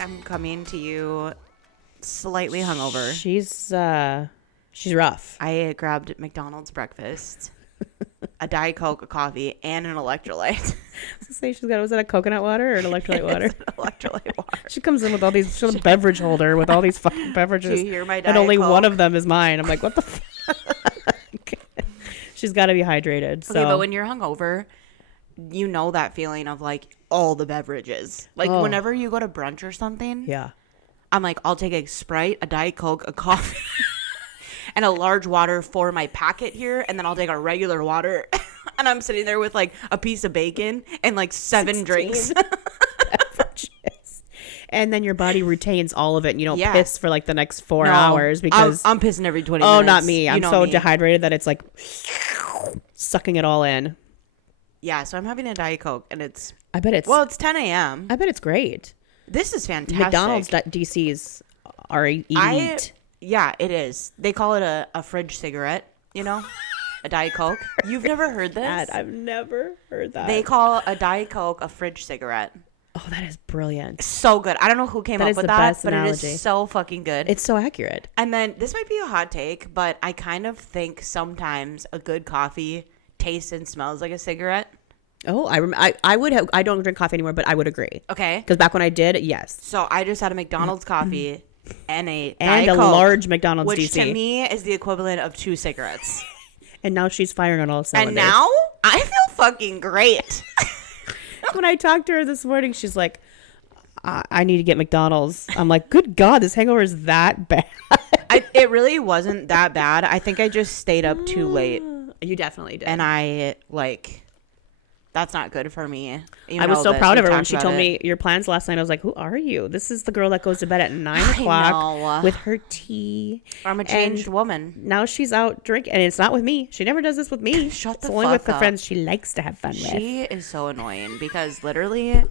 am coming to you slightly hungover. She's rough. I grabbed McDonald's breakfast, a Diet Coke, a coffee, and an electrolyte. Say was that a coconut water or an electrolyte water? It's an electrolyte water. She comes in with all these, she's a beverage holder with all these fucking beverages. Do you hear my Diet and only Coke? one of them is mine. I'm like, what the fuck? She's got to be hydrated. So. Okay, but when you're hungover, you know that feeling of like all the beverages. Like whenever you go to brunch or something. Yeah. I'm like, I'll take a Sprite, a Diet Coke, a coffee, and a large water for my packet here, and then I'll take a regular water, and I'm sitting there with like a piece of bacon and like 7 drinks. Beverages. And then your body retains all of it, and you don't piss for like the next 4 hours because I'm pissing every 20 minutes. Oh, not me. I'm so dehydrated that it's like sucking it all in. Yeah, so I'm having a Diet Coke, and it's 10 a.m. I bet it's great. This is fantastic. McDonald's DCs are elite. Yeah, it is. They call it a fridge cigarette, you know? A Diet Coke. You've never heard this? I've never heard that. They call a Diet Coke a fridge cigarette. Oh, that is brilliant. So good. I don't know who came up with that, but analogy. It is so fucking good. It's so accurate. And then this might be a hot take, but I kind of think sometimes a good coffee tastes and smells like a cigarette. Oh, I would have. I don't drink coffee anymore, but I would agree. Okay. Because back when I did, yes. So I just had a McDonald's coffee and a Diet Coke, large McDonald's which DC. to me is the equivalent of 2 cigarettes. And now she's firing on all cylinders. And now I feel fucking great. When I talked to her this morning, she's like, I need to get McDonald's. I'm like, good God, this hangover is that bad. It really wasn't that bad. I think I just stayed up too late. You definitely did. And I that's not good for me. I was so proud of her when she told me your plans last night. I was like, who are you? This is the girl that goes to bed at 9 o'clock with her tea. I'm a changed woman. Now she's out drinking. And it's not with me. She never does this with me. Shut the fuck up. It's only with the friends she likes to have fun with. She is so annoying because literally...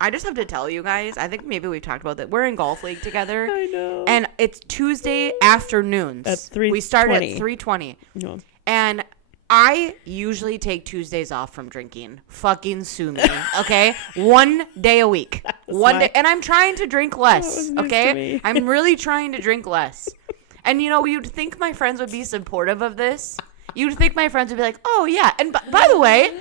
I just have to tell you guys, I think maybe we've talked about that. We're in golf league together. I know. And it's Tuesday afternoons. At 3:20. We start at 3:20. No. And I usually take Tuesdays off from drinking. Fucking sue me, okay? 1 day a week. Day. And I'm trying to drink less, okay? I'm really trying to drink less. And, you know, you'd think my friends would be supportive of this. You'd think my friends would be like, oh, yeah. And by the way...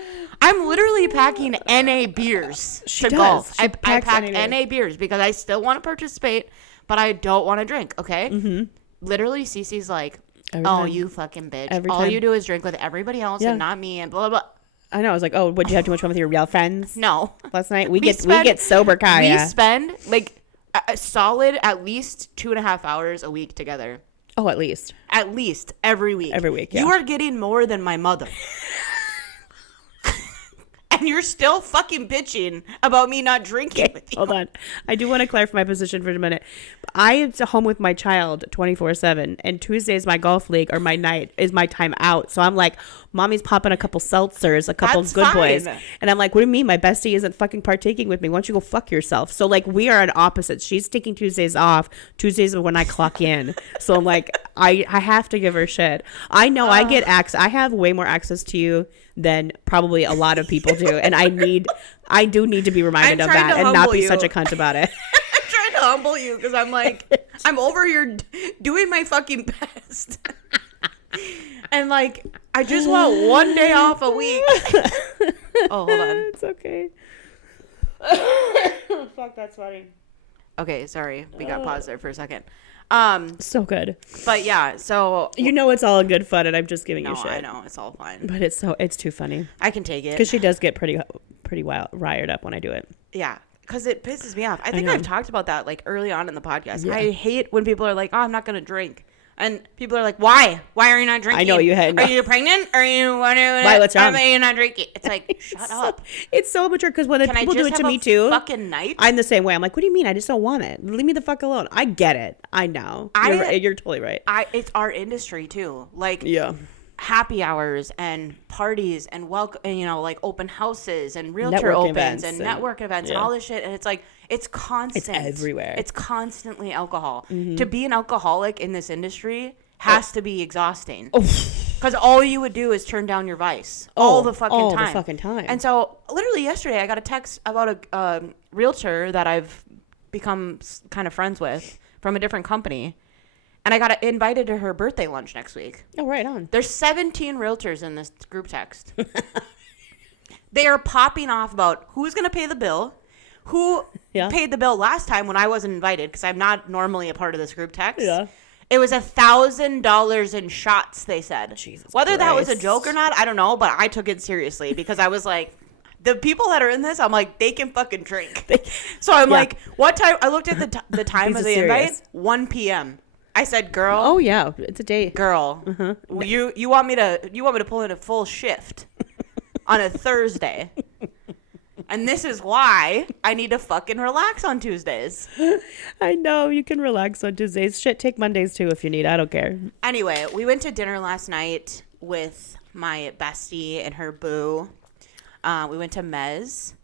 I'm literally packing NA beers to golf. I pack NA beers because I still want to participate, but I don't want to drink, okay? Mm-hmm. Literally, Cece's like, you fucking bitch. All you do is drink with everybody else and not me and blah, blah, blah. I know. I was like, would you have too much fun with your real friends? No. Last night? We get sober, Kiah. We spend, like, a solid at least 2.5 hours a week together. Oh, at least. At least. Every week. Every week, yeah. You are getting more than my mother. And you're still fucking bitching about me not drinking with you. Hold on. I do want to clarify my position for a minute. I am home with my child 24/7, and Tuesday is my golf league, or my night is my time out. So I'm like, mommy's popping a couple seltzers, a couple That's good fine. boys. And I'm like, what do you mean? My bestie isn't fucking partaking with me. Why don't you go fuck yourself? So like, we are at opposites. She's taking Tuesdays off. Tuesdays are when I clock in. So I'm like, I have to give her shit. I know I get access. I have way more access to you than probably a lot of people do, and I do need to be reminded of that and not be such a cunt about it. I'm trying to humble you because I'm like, I'm over here doing my fucking best, and like, I just want 1 day off a week. Oh, hold on, it's okay. Fuck, that's funny. Okay, sorry, we got paused there for a second. So good. But yeah, so you know it's all in good fun, and I'm just giving you shit. I know it's all fine, but it's too funny. I can take it because she does get pretty wild, riled up when I do it. Yeah, because it pisses me off. I think I've talked about that like early on in the podcast. Yeah. I hate when people are like, "Oh, I'm not gonna drink," and people are like, "Why? Why are you not drinking?" I know you had. Are you pregnant? Are you? Why? What's wrong? Are you not drinking? It's like, shut up. It's so mature because when people do it to me too, fucking night. I'm the same way. I'm like, what do you mean? I just don't want it. Leave me the fuck alone. I get it. I know. You're totally right. It's our industry too. Like, yeah. Happy hours and parties and like open houses and realtor opens and network events and all this shit, and it's like it's constant. It's everywhere. It's constantly alcohol. Mm-hmm. To be an alcoholic in this industry has to be exhausting. Because all you would do is turn down your vice all the fucking time. And so literally yesterday I got a text about a realtor that I've become kind of friends with from a different company. And I got invited to her birthday lunch next week. Oh, right on. There's 17 realtors in this group text. They are popping off about who's going to pay the bill, who paid the bill last time when I wasn't invited, because I'm not normally a part of this group text. Yeah. It was $1,000 in shots, they said. Jesus Whether that was a Christ. joke or not, I don't know, but I took it seriously because I was like, the people that are in this, I'm like, they can fucking drink. So I'm like, what time? I looked at the time of the invite, 1 p.m. I said, girl. Oh, yeah. It's a date. Girl, you want me to pull in a full shift on a Thursday. And this is why I need to fucking relax on Tuesdays. I know. You can relax on Tuesdays. Shit, take Mondays too if you need. I don't care. Anyway, we went to dinner last night with my bestie and her boo. We went to Mezzaluna.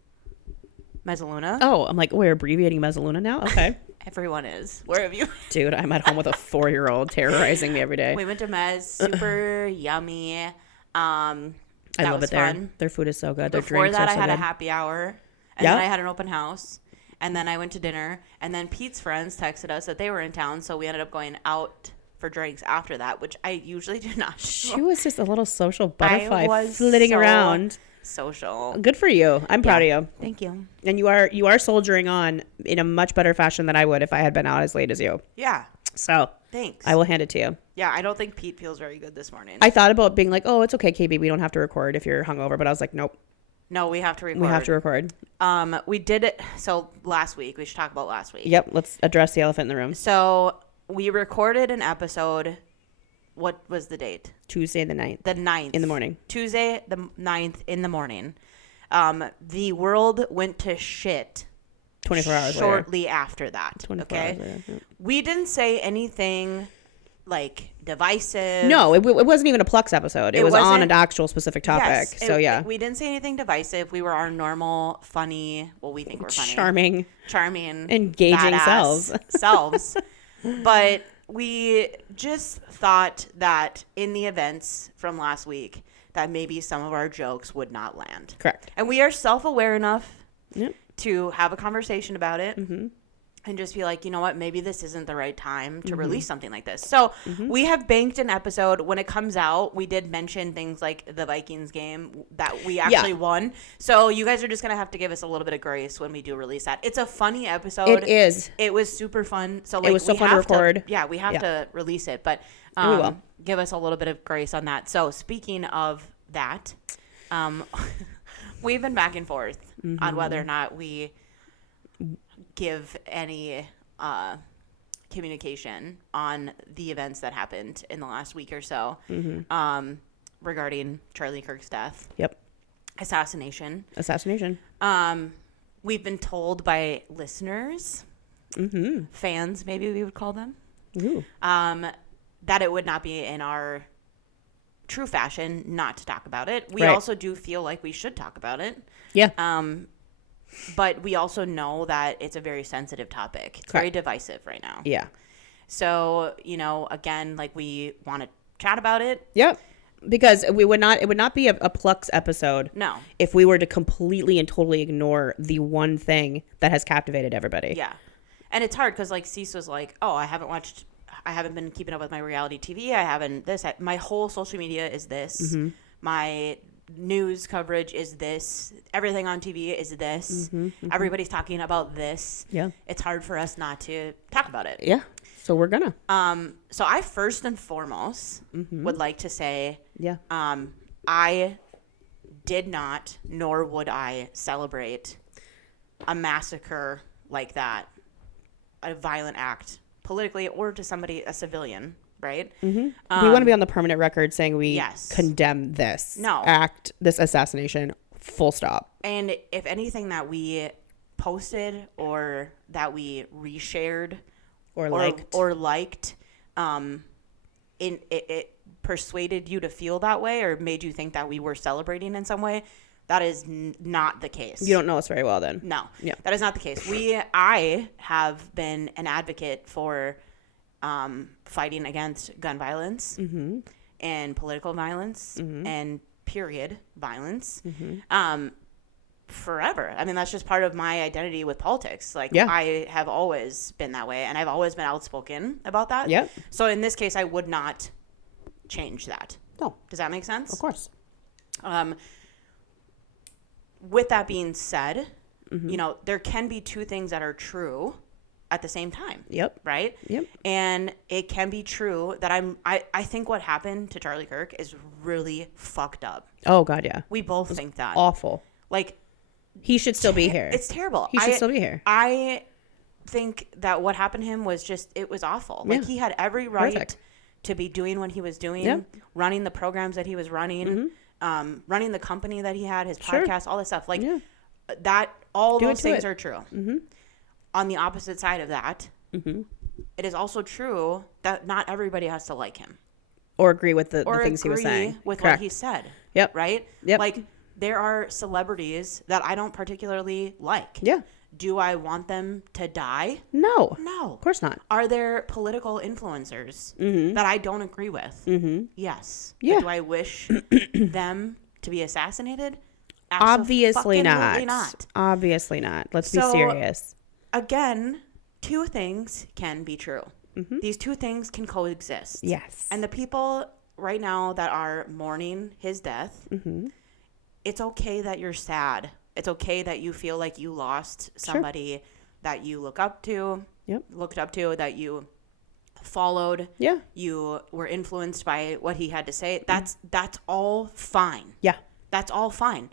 Oh, I'm like, we're abbreviating Mezzaluna now? Okay. Everyone is. Where have you? Dude, I'm at home with a 4-year-old terrorizing me every day. We went to Mez. Super yummy. I love it there. Fun. Their food is so good. Their Before drinks that, are I so had good. a happy hour. And then I had an open house. And then I went to dinner. And then Pete's friends texted us that they were in town. So we ended up going out for drinks after that, which I usually do not do. She was just a little social butterfly was flitting so around. Social. Good for you. I'm proud of you. Thank you. And you are soldiering on in a much better fashion than I would if I had been out as late as you. Yeah. So Thanks. I will hand it to you. Yeah, I don't think Pete feels very good this morning. I thought about being like, oh, it's okay, KB, we don't have to record if you're hungover. But I was like, nope. No, we have to record. We have to record. We did it. So last week, we should talk about last week. Yep. Let's address the elephant in the room. So we recorded an episode. What was the date? Tuesday the 9th. The 9th. In the morning. Tuesday the 9th in the morning. The world went to shit 24 hours shortly later. after that. 24 okay. hours later. Yeah. We didn't say anything like divisive. No, it wasn't even a Plux episode. It was on an actual specific topic. Yes, so yeah. We didn't say anything divisive. We were our normal, funny, well, we think we're funny. Charming. Engaging badass selves. But we just thought that in the events from last week that maybe some of our jokes would not land. Correct. And we are self-aware enough Yep. to have a conversation about it and just be like, you know what, maybe this isn't the right time to release something like this. So we have banked an episode. When it comes out, we did mention things like the Vikings game that we actually won. So you guys are just going to have to give us a little bit of grace when we do release that. It's a funny episode. It is. It was super fun. So like, it was so fun to record. We have to release it, but we will. Give us a little bit of grace on that. So speaking of that, we've been back and forth on whether or not we give any communication on the events that happened in the last week or so regarding Charlie Kirk's death. Yep. Assassination. We've been told by listeners, fans maybe we would call them, that it would not be in our true fashion not to talk about it. We also do feel like we should talk about it. Yeah. But we also know that it's a very sensitive topic. It's very divisive right now. Yeah. So, again, like we want to chat about it. Yep. Because it would not be a Plux episode. No. If we were to completely and totally ignore the one thing that has captivated everybody. Yeah. And it's hard because like Cease was like, oh, I haven't been keeping up with my reality TV. My whole social media is this. My news coverage is this. Everything on TV is this. Everybody's talking about this. Yeah. It's hard for us not to talk about it. Yeah. So we're gonna. So I first and foremost would like to say, I did not, nor would I celebrate a massacre like that, a violent act, politically or to somebody, a civilian, right? We want to be on the permanent record saying we condemn this act, this assassination, full stop. And if anything that we posted or that we reshared or liked, it persuaded you to feel that way or made you think that we were celebrating in some way, that is not the case. You don't know us very well then. No. Yeah. That is not the case. I have been an advocate for fighting against gun violence and political violence and period violence. forever. I mean, that's just part of my identity with politics. Like, I have always been that way, and I've always been outspoken about that. Yep. So in this case, I would not change that. No. Does that make sense? Of course. With that being said, you know, there can be two things that are true at the same time. Yep. Right? Yep. And it can be true that I think what happened to Charlie Kirk is really fucked up. Oh, God, yeah. We both think that. Awful. Like, he should still be here. It's terrible. He should still be here. I think that what happened to him was just, it was awful. Like, he had every right to be doing what he was doing, running the programs that he was running, running the company that he had, his podcast, all this stuff. Like, that, all those things are true. On the opposite side of that, it is also true that not everybody has to like him. Or agree with the things he was saying. With what he said. Yep. Right? Yep. Like, there are celebrities that I don't particularly like. Yeah. Do I want them to die? No. No. Of course not. Are there political influencers that I don't agree with? Yes. Yeah. But do I wish them to be assassinated? Obviously not. Obviously not. Let's be serious. Again, two things can be true. These two things can coexist. Yes. And the people right now that are mourning his death, it's okay that you're sad. It's okay that you feel like you lost somebody that you looked up to, that you followed. Yeah. You were influenced by what he had to say. That's all fine. Yeah. That's all fine.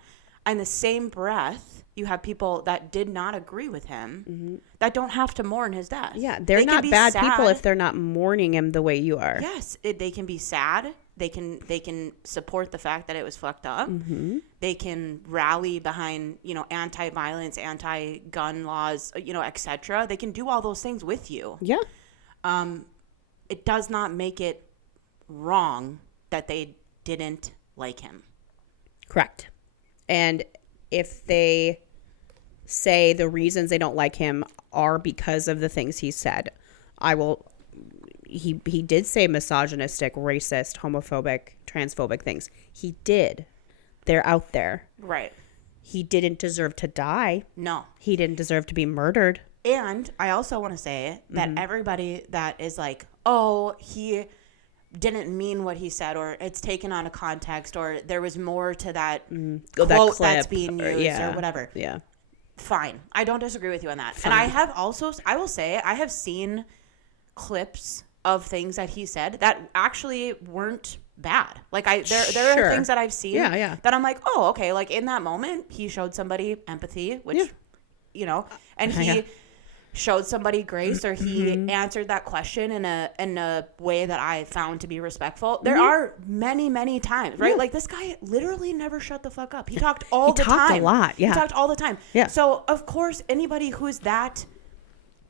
In the same breath, you have people that did not agree with him that don't have to mourn his death. Yeah, they're not bad people if they're not mourning him the way you are. Yes, they can be sad. They can support the fact that it was fucked up. They can rally behind, you know, anti-violence, anti-gun laws, you know, etc. They can do all those things with you. Yeah. It does not make it wrong that they didn't like him. Correct. And if they say the reasons they don't like him are because of the things he said, he did say misogynistic, racist, homophobic, transphobic things. He did. They're out there. Right. He didn't deserve to die. No. He didn't deserve to be murdered. And I also want to say that everybody that is like, oh, he didn't mean what he said, or it's taken out of context, or there was more to that quote that's being used, or whatever. Yeah. Fine. I don't disagree with you on that. Fine. And I will say, I have seen clips of things that he said that actually weren't bad. Like, there are things that I've seen that I'm like, oh, okay. Like, in that moment, he showed somebody empathy, which, you know, and he showed somebody grace, or he answered that question in a way that I found to be respectful. There are many, many times, right? Like, this guy literally never shut the fuck up. He talked all the time. He talked a lot, He talked all the time. Yeah. So, of course, anybody who's that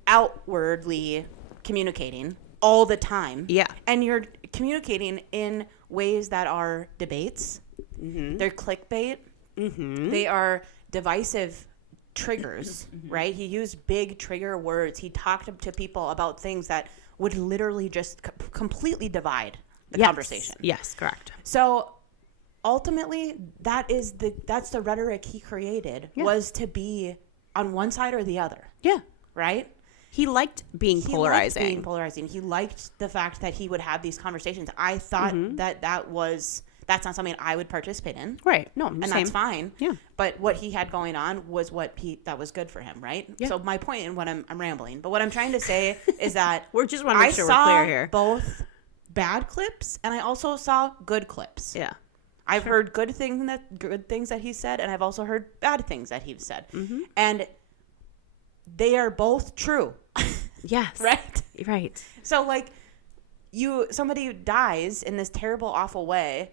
outwardly communicating all the time, and you're communicating in ways that are debates, they're clickbait, they are divisive triggers, right? He used big trigger words. He talked to people about things that would literally just completely divide the conversation. Yes, correct. So ultimately, that's the rhetoric he created, was to be on one side or the other. Yeah. Right? He liked being polarizing. He liked the fact that he would have these conversations. I thought that's not something I would participate in. Right. No, and that's fine. Yeah. But what he had going on was that was good for him, right? Yeah. So my point, and what I'm rambling, but what I'm trying to say is that we're just want to make sure we're clear here. Both bad clips, and I also saw good clips. Yeah. I've heard good things that he said, and I've also heard bad things that he's said. And they are both true. Yes. Right? Right. So, like, somebody dies in this terrible, awful way,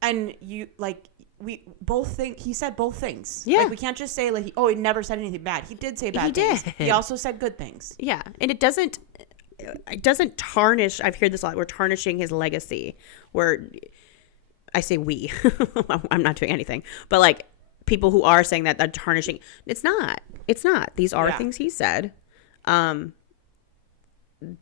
and we both think he said both things. Yeah. Like, we can't just say, like, he never said anything bad. He did say bad things. He also said good things. Yeah. And it doesn't tarnish. I've heard this a lot. We're tarnishing his legacy. I say we. I'm not doing anything. But, like, people who are saying that tarnishing, it's not. These are things he said.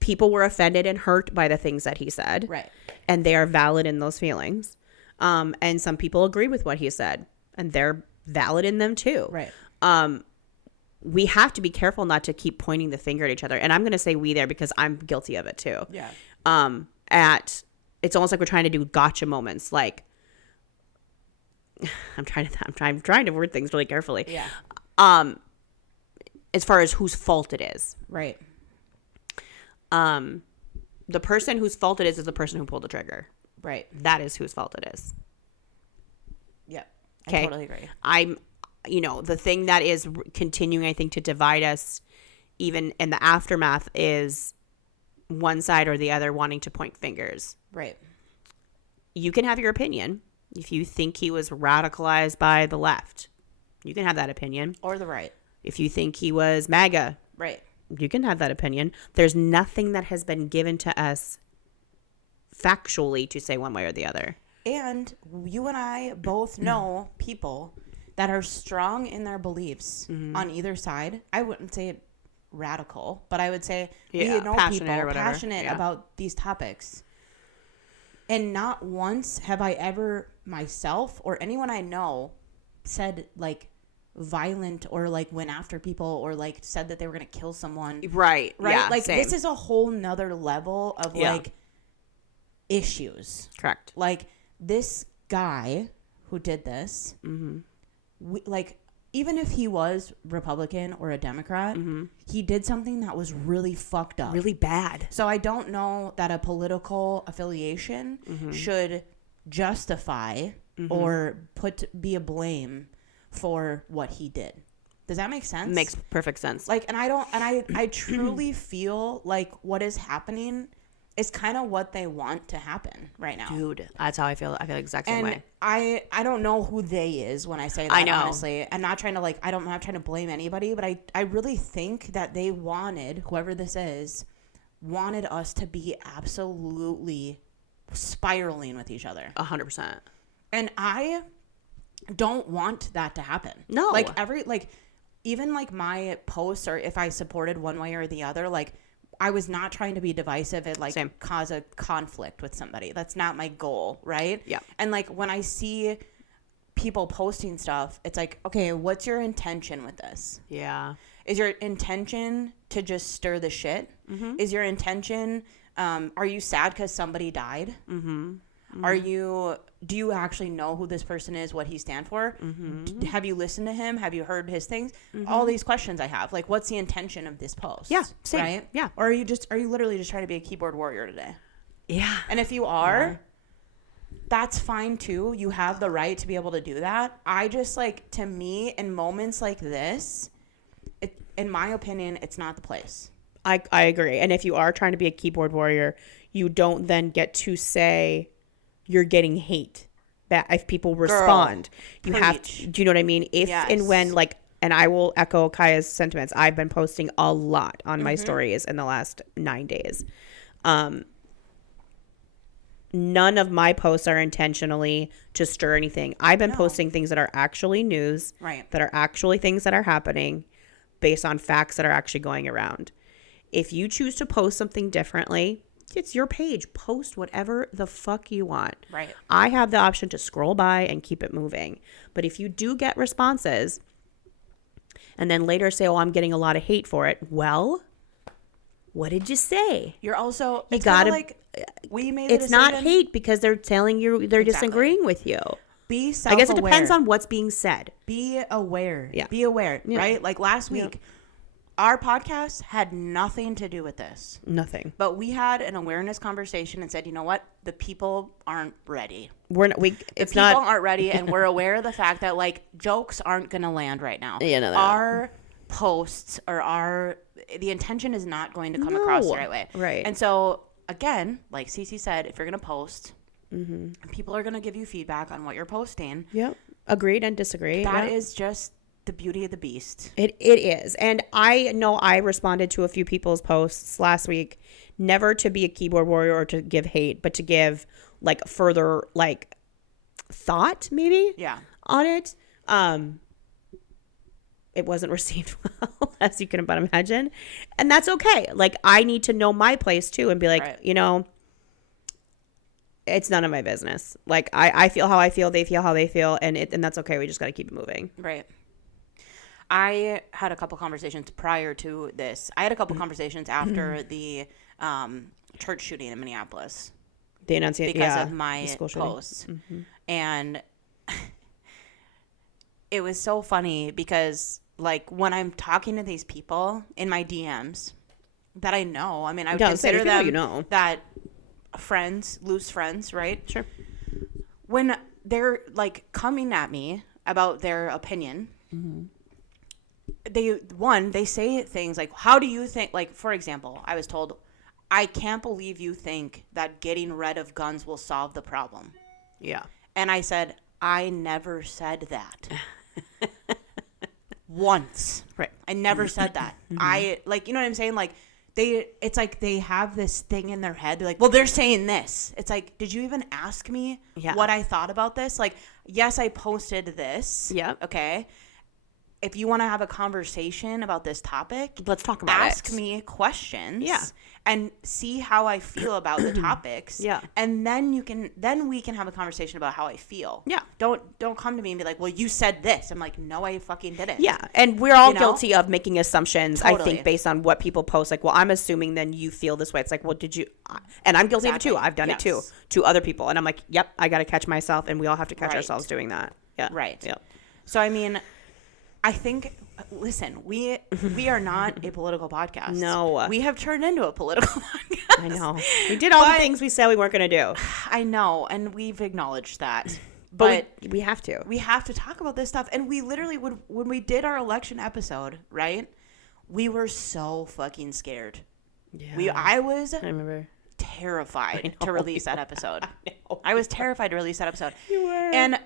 People were offended and hurt by the things that he said. Right. And they are valid in those feelings. And some people agree with what he said, and they're valid in them too. Right. We have to be careful not to keep pointing the finger at each other. And I'm going to say we there because I'm guilty of it too. Yeah. It's almost like we're trying to do gotcha moments. Like, I'm trying to word things really carefully. Yeah. As far as whose fault it is. Right. The person whose fault it is the person who pulled the trigger. Right. That is whose fault it is. Yep. Okay. I totally agree. The thing that is continuing, I think, to divide us even in the aftermath is one side or the other wanting to point fingers. Right. You can have your opinion. If you think he was radicalized by the left, you can have that opinion. Or the right. If you think he was MAGA, right, you can have that opinion. There's nothing that has been given to us factually to say one way or the other. And you and I both know people that are strong in their beliefs on either side. I wouldn't say radical, but I would say we know people passionate about these topics. And not once have I ever myself or anyone I know said like violent or like went after people or like said that they were going to kill someone. Right. Yeah, like same. this is a whole nother level of like issues. Correct. Like this guy who did this, like even if he was Republican or a Democrat, he did something that was really fucked up. Really bad. So I don't know that a political affiliation should justify or be a blame for what he did. Does that make sense? Makes perfect sense. Like, and I truly feel like what is happening is kind of what they want to happen right now. Dude, that's how I feel. I feel the exact same way. I don't know who they is when I say that, I know. honestly. I'm not trying to I'm not trying to blame anybody, but I really think that they wanted, whoever this is, wanted us to be absolutely spiraling with each other. 100%. And I don't want that to happen. No. Even my posts, or if I supported one way or the other, I was not trying to be divisive and Same. cause a conflict with somebody. That's not my goal, right? Yeah. And when I see people posting stuff, it's like, okay, what's your intention with this? Yeah. Is your intention to just stir the shit? Is your intention, are you sad because somebody died? Do you actually know who this person is, what he stands for? Have you listened to him? Have you heard his things? All these questions I have. What's the intention of this post? Yeah, same. Right? Yeah. Or are you literally just trying to be a keyboard warrior today? Yeah. And if you are, that's fine too. You have the right to be able to do that. I just to me, in moments like this, in my opinion, it's not the place. I agree. And if you are trying to be a keyboard warrior, you don't then get to say you're getting hate that if people respond. Girl, you have to, do you know what I mean? If and when and I will echo Kiah's sentiments. I've been posting a lot on my stories in the last 9 days. None of my posts are intentionally to stir anything. I've been posting things that are actually news, right? That are actually things that are happening based on facts that are actually going around. If you choose to post something differently, it's your page. Post whatever the fuck you want. Right. I have the option to scroll by and keep it moving. But if you do get responses and then later say, oh, I'm getting a lot of hate for it. Well, what did you say? You're also, You gotta, we made a it's not decision. hate because they're telling you they're disagreeing with you. Be self-aware. I guess it depends on what's being said. Be aware. Yeah. Be aware, Yeah. right? Last week, our podcast had nothing to do with this. Nothing. But we had an awareness conversation and said, you know what? The people aren't ready. People aren't ready, and we're aware of the fact that jokes aren't going to land right now. Yeah, no, our posts or the intention is not going to come across the right way. Right. And so again, like CC said, if you're going to post, people are going to give you feedback on what you're posting. Yep. Agreed and disagree. That is just the beauty of the beast. It is. And I know I responded to a few people's posts last week, never to be a keyboard warrior or to give hate, but to give further thought maybe on it. It wasn't received well, as you can about imagine. And that's okay. I need to know my place too and be right. it's none of my business. Like, I feel how I feel, they feel how they feel, and that's okay. We just got to keep it moving. Right. I had a couple conversations prior to this. I had a couple conversations after the church shooting in Minneapolis. The enunciation, because of my posts. And it was so funny because, like, when I'm talking to these people in my DMs that I know, I mean, I would consider them that friends, loose friends, right? Sure. When they're, like, coming at me about their opinion, they say things like, how do you think, like, for example, I was told, I can't believe you think that getting rid of guns will solve the problem. Yeah. And I said, I never said that. Once. Right. I never said that. I, like, you know what I'm saying? Like, it's like they have this thing in their head. They're like, well, they're saying this. It's like, did you even ask me what I thought about this? Like, yes, I posted this. Yeah. Okay. If you want to have a conversation about this topic, let's talk about it. Ask me questions. Yeah. And see how I feel about the topics. Yeah. And then we can have a conversation about how I feel. Yeah. Don't come to me and be like, well, you said this. I'm like, no, I fucking didn't. Yeah. And we're all guilty of making assumptions, I think, based on what people post. Like, well, I'm assuming then you feel this way. It's like, well, did you? And I'm guilty of it too. I've done it too to other people. And I'm like, yep, I got to catch myself. And we all have to catch ourselves doing that. Yeah. Right. Yeah. So, I mean, I think, listen, we are not a political podcast. No. We have turned into a political podcast. I know. We did all the things we said we weren't going to do. I know, and we've acknowledged that. But we have to. We have to talk about this stuff. And we literally, when we did our election episode, right, we were so fucking scared. Yeah. I remember. Terrified to release that episode. I was terrified to release that episode. You were. And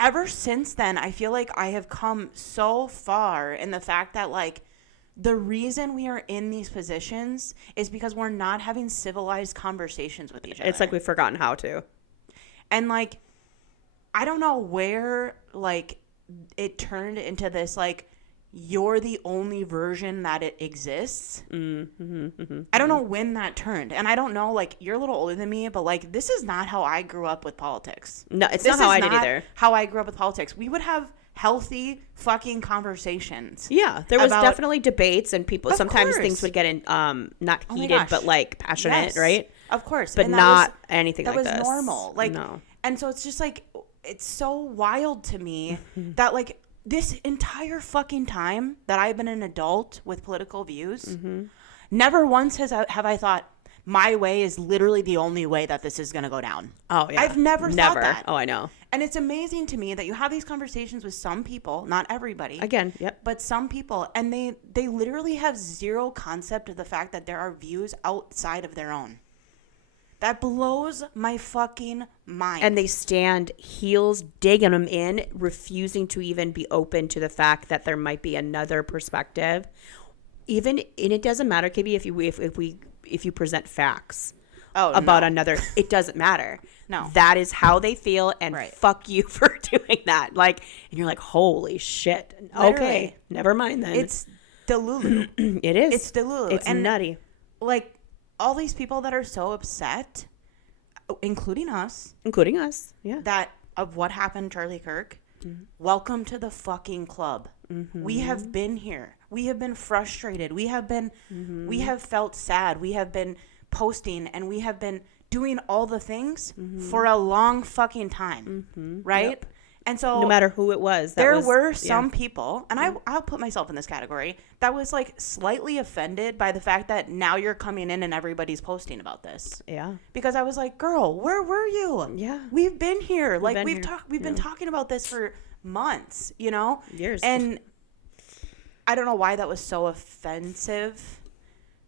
ever since then, I feel like I have come so far in the fact that, like, the reason we are in these positions is because we're not having civilized conversations with each other. It's like we've forgotten how to. And, like, I don't know where, like, it turned into this, like, you're the only version that it exists. I don't know when that turned. And I don't know, like, you're a little older than me, but, like, this is not how I grew up with politics. No, it's not how I did either. How I grew up with politics. We would have healthy fucking conversations. Yeah, there was definitely debates, and people sometimes things would get in not heated, but, like, passionate, right? Of course. But not anything like this. That was normal. Like, no. And so it's just, like, it's so wild to me that, like, this entire fucking time that I've been an adult with political views, never once have I thought, my way is literally the only way that this is going to go down. Oh, yeah. I've never thought that. Oh, I know. And it's amazing to me that you have these conversations with some people, not everybody. Again, yep. But some people, and they literally have zero concept of the fact that there are views outside of their own. That blows my fucking mind. And they stand heels digging them in, refusing to even be open to the fact that there might be another perspective. And it doesn't matter, KB, if you present facts about another, it doesn't matter. No. That is how they feel, and fuck you for doing that. Like, and you're like, holy shit. Literally. Okay, never mind then. It's Delulu. It is. It's Delulu. It's nutty. Like, all these people that are so upset, including us, yeah, that of what happened to Charlie Kirk, welcome to the fucking club. We have been here. We have been frustrated. We have felt sad. We have been posting, and we have been doing all the things for a long fucking time, right? Yep. And so, no matter who it was, there were some people, and I'll put myself in this category, that was, like, slightly offended by the fact that now you're coming in and everybody's posting about this. Yeah. Because I was like, girl, where were you? Yeah. We've been here. We've been talking about this for months, you know? Years. And I don't know why that was so offensive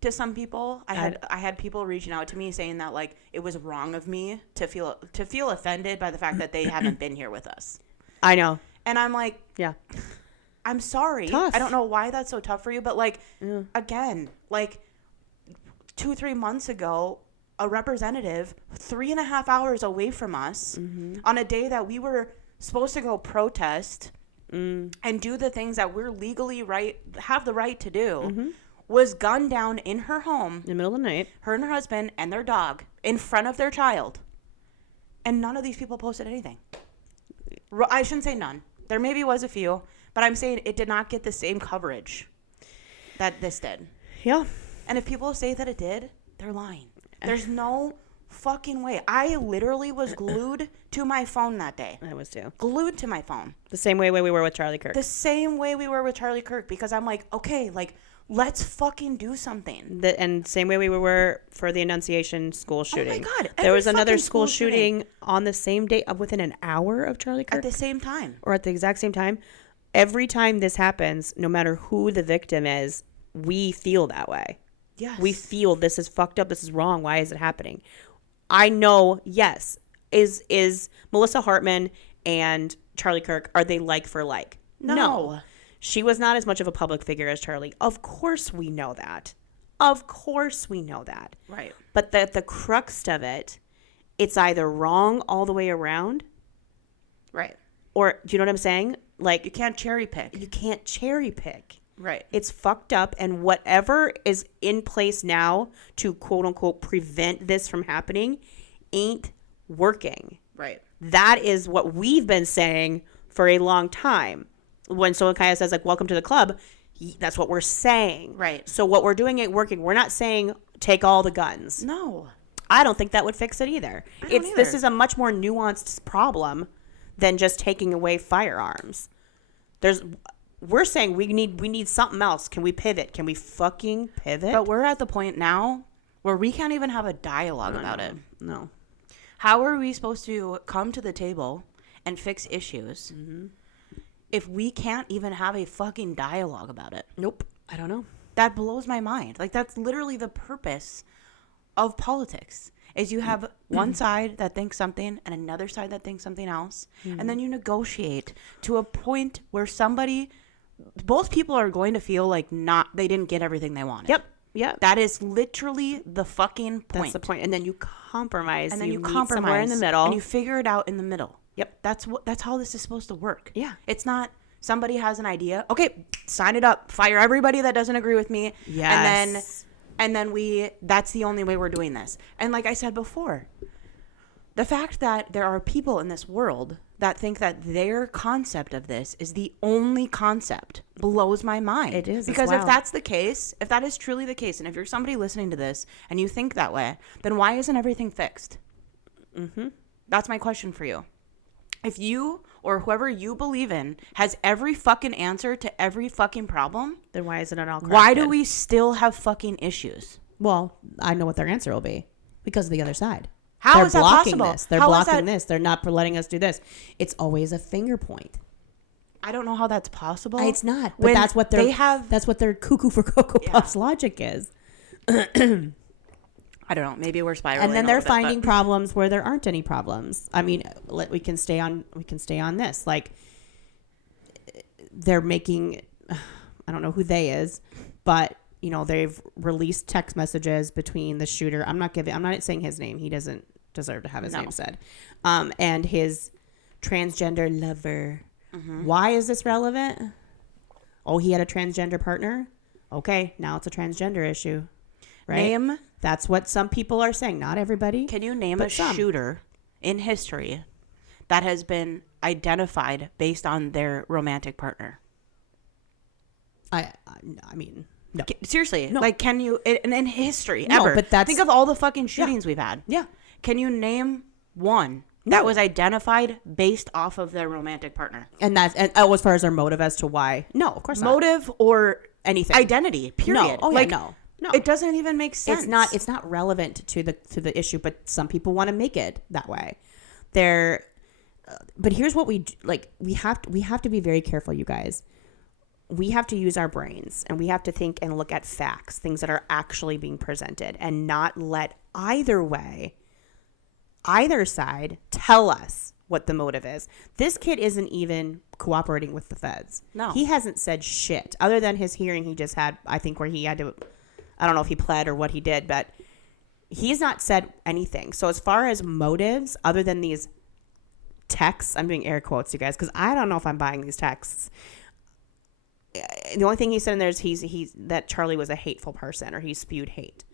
to some people. I had people reaching out to me saying that, like, it was wrong of me to feel offended by the fact that they haven't been here with us. I know. And I'm like, yeah, I'm sorry. Tough. I don't know why that's so tough for you, but, like, again, like, 2-3 months ago, a representative 3.5 hours away from us on a day that we were supposed to go protest and do the things that we're legally have the right to do, was gunned down in her home in the middle of the night. Her and her husband and their dog in front of their child. And none of these people posted anything. I shouldn't say none. There maybe was a few, but I'm saying it did not get the same coverage that this did. Yeah. And if people say that it did, they're lying. There's no fucking way. I literally was glued to my phone that day. I was too. Glued to my phone. The same way we were with Charlie Kirk. The same way we were with Charlie Kirk, because I'm like, okay, like, let's fucking do something. And same way we were for the Annunciation school shooting. Oh my God. There was another school shooting on the same day, within an hour of Charlie Kirk. At the same time. Or at the exact same time. Every time this happens, no matter who the victim is, we feel that way. Yes. We feel this is fucked up. This is wrong. Why is it happening? I know, yes. Is Melissa Hartman and Charlie Kirk, are they like for like? No. She was not as much of a public figure as Charlie. Of course we know that. Of course we know that. Right. But the crux of it, it's either wrong all the way around. Right. Or, do you know what I'm saying? Like, you can't cherry pick. You can't cherry pick. Right. It's fucked up, and whatever is in place now to quote unquote prevent this from happening ain't working. Right. That is what we've been saying for a long time. When someone kind of says like, welcome to the club, that's what we're saying. Right. So what we're doing ain't working. We're not saying take all the guns. No. I don't think that would fix it either. This is a much more nuanced problem than just taking away firearms. We're saying we need something else. Can we pivot? Can we fucking pivot? But we're at the point now where we can't even have a dialogue about it. No. How are we supposed to come to the table and fix issues if we can't even have a fucking dialogue about it? Nope. I don't know. That blows my mind. Like, that's literally the purpose of politics. Is you have one side that thinks something and another side that thinks something else. And then you negotiate to a point where both people are going to feel like they didn't get everything they wanted. Yep. Yeah. That is literally the fucking point. That's the point. And then you compromise. And then you compromise somewhere in the middle. And you figure it out in the middle. Yep. That's how this is supposed to work. Yeah. It's not somebody has an idea. Okay, sign it up. Fire everybody that doesn't agree with me. Yes. And then that's the only way we're doing this. And like I said before, the fact that there are people in this world that think that their concept of this is the only concept blows my mind. It is. Because if that's the case, if that is truly the case, and if you're somebody listening to this and you think that way, then why isn't everything fixed? Mm-hmm. That's my question for you. If you or whoever you believe in has every fucking answer to every fucking problem, then why isn't it all corrected? Why do we still have fucking issues? Well, I know what their answer will be. Because of the other side. How is that possible? They're blocking this. They're not letting us do this. It's always a finger point. I don't know how that's possible. It's not. But that's what that's what their cuckoo for Cocoa Puffs logic is. I don't know. Maybe we're spiraling. And then they're finding problems where there aren't any problems. I mean, we can stay on this. Like, they're making, I don't know who they is, but they've released text messages between the shooter. I'm not saying his name. He doesn't deserve to have his name said. And his transgender lover. Mm-hmm. Why is this relevant? Oh, he had a transgender partner? Okay, now it's a transgender issue. Right? That's what some people are saying. Not everybody. Can you name a shooter in history that has been identified based on their romantic partner? I mean, no. Seriously, no. Like, can you in history no, ever? But think of all the fucking shootings we've had. Yeah. Can you name one that was identified based off of their romantic partner? And as far as their motive as to why? No, of course not. Motive or anything. Identity. Period. No. Oh, yeah, no. It doesn't even make sense. It's not relevant to the issue, but some people want to make it that way. But here's what we have to be very careful, you guys. We have to use our brains, and we have to think and look at facts, things that are actually being presented, and not let either side tell us what the motive is. This kid isn't even cooperating with the feds. No. He hasn't said shit other than his hearing he just had, I think, where he had to, I don't know if he pled or what he did, but he's not said anything. So as far as motives, other than these texts, I'm doing air quotes, you guys, because I don't know if I'm buying these texts. The only thing he said in there is he's that Charlie was a hateful person, or he spewed hate.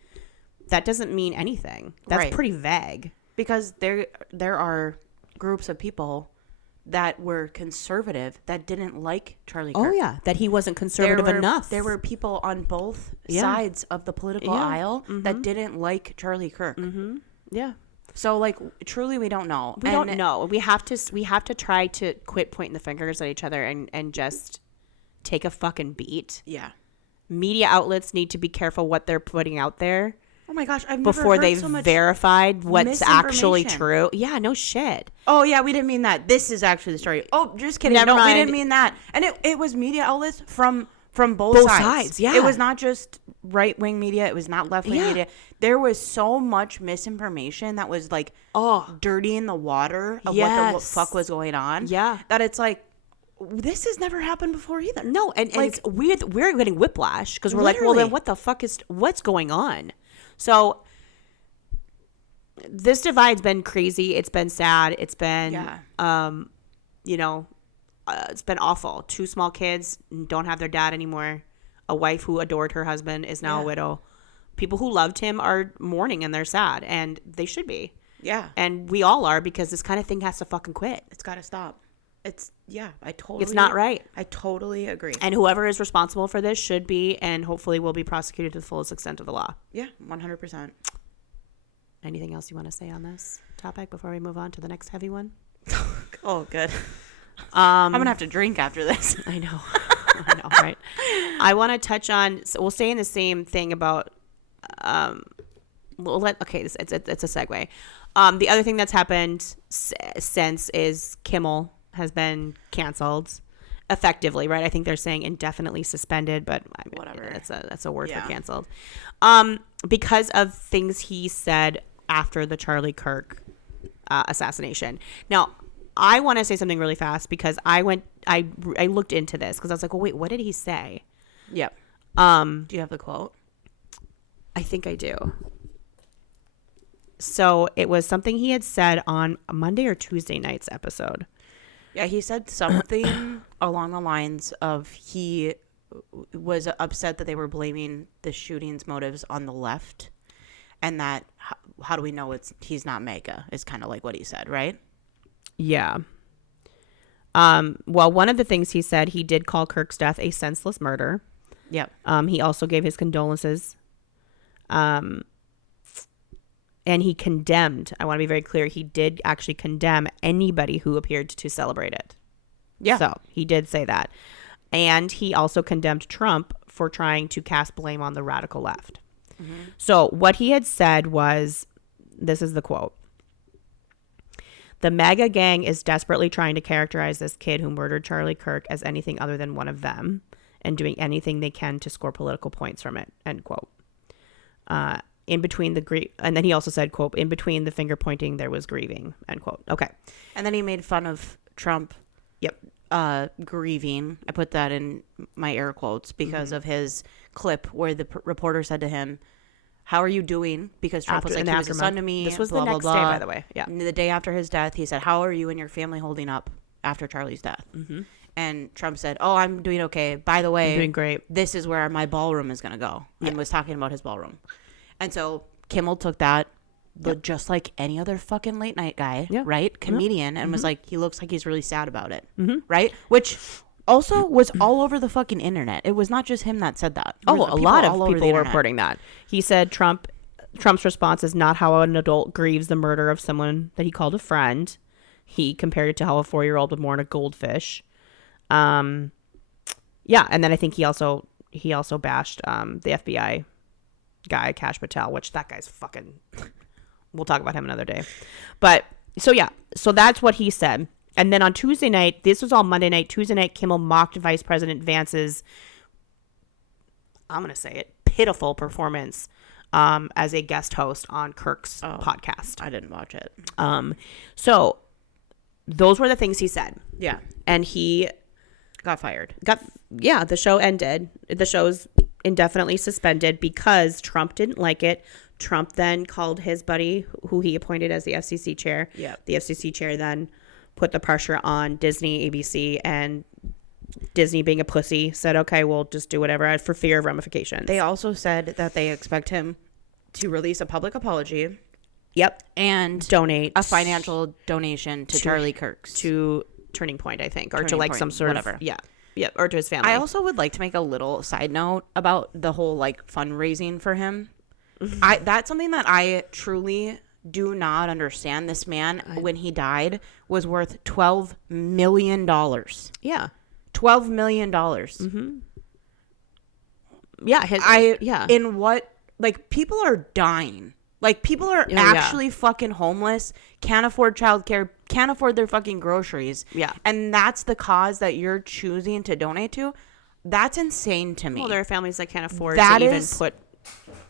That doesn't mean anything. That's pretty vague. Because there are groups of people that were conservative that didn't like Charlie Kirk. Oh, yeah. That he wasn't conservative enough. There were people on both sides of the political aisle that didn't like Charlie Kirk. Mm-hmm. Yeah. So, like, truly, we don't know. We don't know. We have to try to quit pointing the fingers at each other and just take a fucking beat. Yeah. Media outlets need to be careful what they're putting out there. Oh my gosh, I've never before heard they've so much verified what's actually true. Yeah, no shit. Oh yeah, we didn't mean that. This is actually the story. Oh, just kidding. Never mind. We didn't mean that. And it was media outlets from both sides. Yeah, it was not just right wing media. It was not left wing media. There was so much misinformation that was like dirtying the water of what the fuck was going on. Yeah, that it's like, this has never happened before either. No, and like, it's weird. We're getting whiplash because we're like, well, then what the fuck what's going on? So this divide's been crazy. It's been sad. It's been, it's been awful. 2 small kids don't have their dad anymore. A wife who adored her husband is now a widow. People who loved him are mourning and they're sad, and they should be. Yeah. And we all are, because this kind of thing has to fucking quit. It's got to stop. It's not right. I totally agree. And whoever is responsible for this should be, and hopefully will be prosecuted to the fullest extent of the law. Yeah, 100%. Anything else you want to say on this topic before we move on to the next heavy one? Oh, good. I'm going to have to drink after this. I know. I know, right? I want to touch on, so we'll stay in the same thing about, it's a segue. The other thing that's happened since is Kimmel has been canceled effectively, right? I think they're saying indefinitely suspended, but whatever. That's a word for canceled. Because of things he said after the Charlie Kirk assassination. Now, I want to say something really fast because I looked into this because I was like, well, wait, what did he say? Yep. Do you have the quote? I think I do. So it was something he had said on a Monday or Tuesday night's episode. Yeah, he said something along the lines of he was upset that they were blaming the shooting's motives on the left, and that how do we know he's not MAGA is kind of like what he said, right? Yeah. Well, one of the things he said, he did call Kirk's death a senseless murder. Yep. He also gave his condolences. And he condemned, I want to be very clear, he did actually condemn anybody who appeared to celebrate it. Yeah. So he did say that. And he also condemned Trump for trying to cast blame on the radical left. Mm-hmm. So what he had said was, this is the quote: "The MAGA gang is desperately trying to characterize this kid who murdered Charlie Kirk as anything other than one of them and doing anything they can to score political points from it," end quote. In between and then he also said, quote, "In between the finger pointing, there was grieving," end quote. Okay. And then he made fun of Trump. Yep. Grieving. I put that in my air quotes because of his clip where the reporter said to him, "How are you doing?" Because Trump was like, "He was a son to me." This was blah, the next blah, day, blah. by the way. Yeah. And the day after his death, he said, "How are you and your family holding up after Charlie's death?" Mm-hmm. And Trump said, "Oh, I'm doing okay. By the way, I'm doing great. This is where my ballroom is going to go." And was talking about his ballroom. And so Kimmel took that, just like any other fucking late night guy, right? Comedian, and was like, he looks like he's really sad about it, right? Which also was all over the fucking internet. It was not just him that said that. A lot of people were reporting that. He said Trump's response is not how an adult grieves the murder of someone that he called a friend. He compared it to how a 4-year-old would mourn a goldfish. And then I think he also bashed the FBI guy, Kash Patel, which that guy's fucking, we'll talk about him another day. But so that's what he said. And then on Tuesday night, this was all Monday night, Tuesday night, Kimmel mocked Vice President Vance's, I'm going to say it, pitiful performance as a guest host on Kirk's podcast. I didn't watch it. So those were the things he said. Yeah. And he got fired. The show ended. The show's indefinitely suspended because Trump didn't like it. Trump then called his buddy, who he appointed as the FCC chair. Yeah. The FCC chair then put the pressure on Disney, ABC, and Disney, being a pussy, said, "Okay, we'll just do whatever," for fear of ramifications. They also said that they expect him to release a public apology Yep. And donate a financial donation to Charlie Kirk's. To Turning Point, I think. Or Turning to like Point, some sort whatever. of. Yeah. Yep. Or to his family. I also would like to make a little side note about the whole like fundraising for him. That's something that I truly do not understand. This man, when he died, was worth $12 million. Yeah. $12 million. Mm-hmm. Yeah. In what, like, people are dying. Like, people are actually fucking homeless, can't afford childcare, can't afford their fucking groceries. Yeah. And that's the cause that you're choosing to donate to? That's insane to me. Well, there are families that can't afford to even put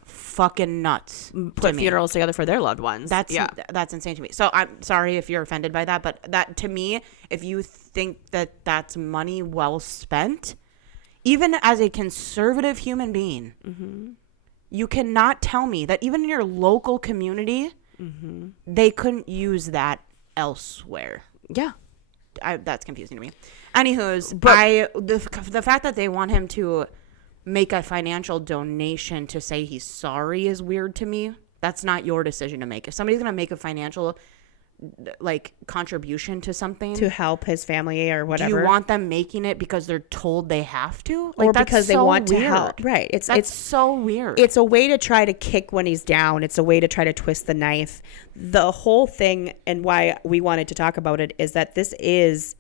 fucking nuts. Put funerals together for their loved ones. That's insane to me. So I'm sorry if you're offended by that, but that, to me, if you think that that's money well spent, even as a conservative human being, mm-hmm. you cannot tell me that even in your local community, mm-hmm. they couldn't use that elsewhere. Yeah. That's confusing to me. Anywho's, but the fact that they want him to make a financial donation to say he's sorry is weird to me. That's not your decision to make. If somebody's going to make a financial like contribution to something to help his family or whatever, do you want them making it because they're told they have to, like, or because they want to help? Right. It's so weird. It's a way to try to kick when he's down. It's a way to try to twist the knife. The whole thing, and why we wanted to talk about it, is that this is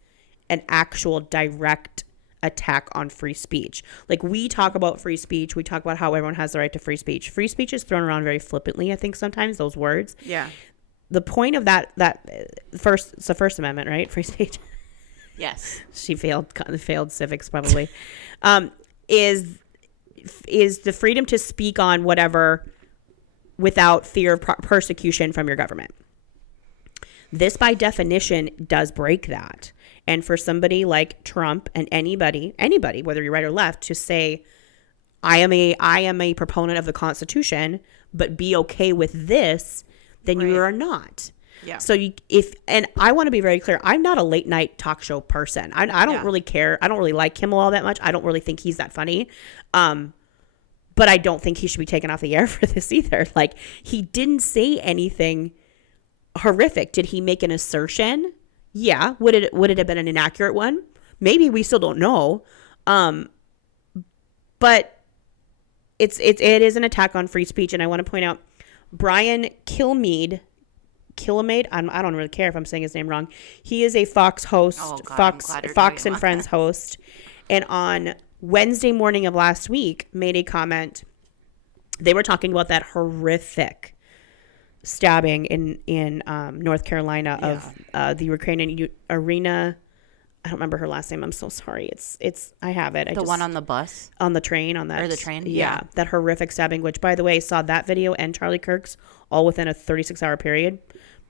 an actual direct attack on free speech. Like, we talk about free speech, we talk about how everyone has the right to free speech. Free speech is thrown around very flippantly, I think, sometimes, those words. Yeah. The point of that it's the First Amendment, right? Free speech. Yes. She failed civics probably. Is the freedom to speak on whatever without fear of persecution from your government. This, by definition, does break that. And for somebody like Trump and anybody, whether you're right or left, to say, I am a proponent of the Constitution, but be okay with this, then you are not. Yeah. So and I want to be very clear, I'm not a late night talk show person. I don't really care. I don't really like Kimmel all that much. I don't really think he's that funny. But I don't think he should be taken off the air for this either. Like, he didn't say anything horrific. Did he make an assertion? Yeah. Would it have been an inaccurate one? Maybe. We still don't know. But it is an attack on free speech. And I want to point out, Brian Kilmeade, I don't really care if I'm saying his name wrong. He is a Fox host, Fox and Friends host. And on Wednesday morning of last week, made a comment. They were talking about that horrific stabbing in North Carolina of the Ukrainian Arena. I don't remember her last name. I'm so sorry. I have it. The one on the bus? On the train, on that. Or the train? Yeah. That horrific stabbing, which, by the way, saw that video and Charlie Kirk's all within a 36-hour period.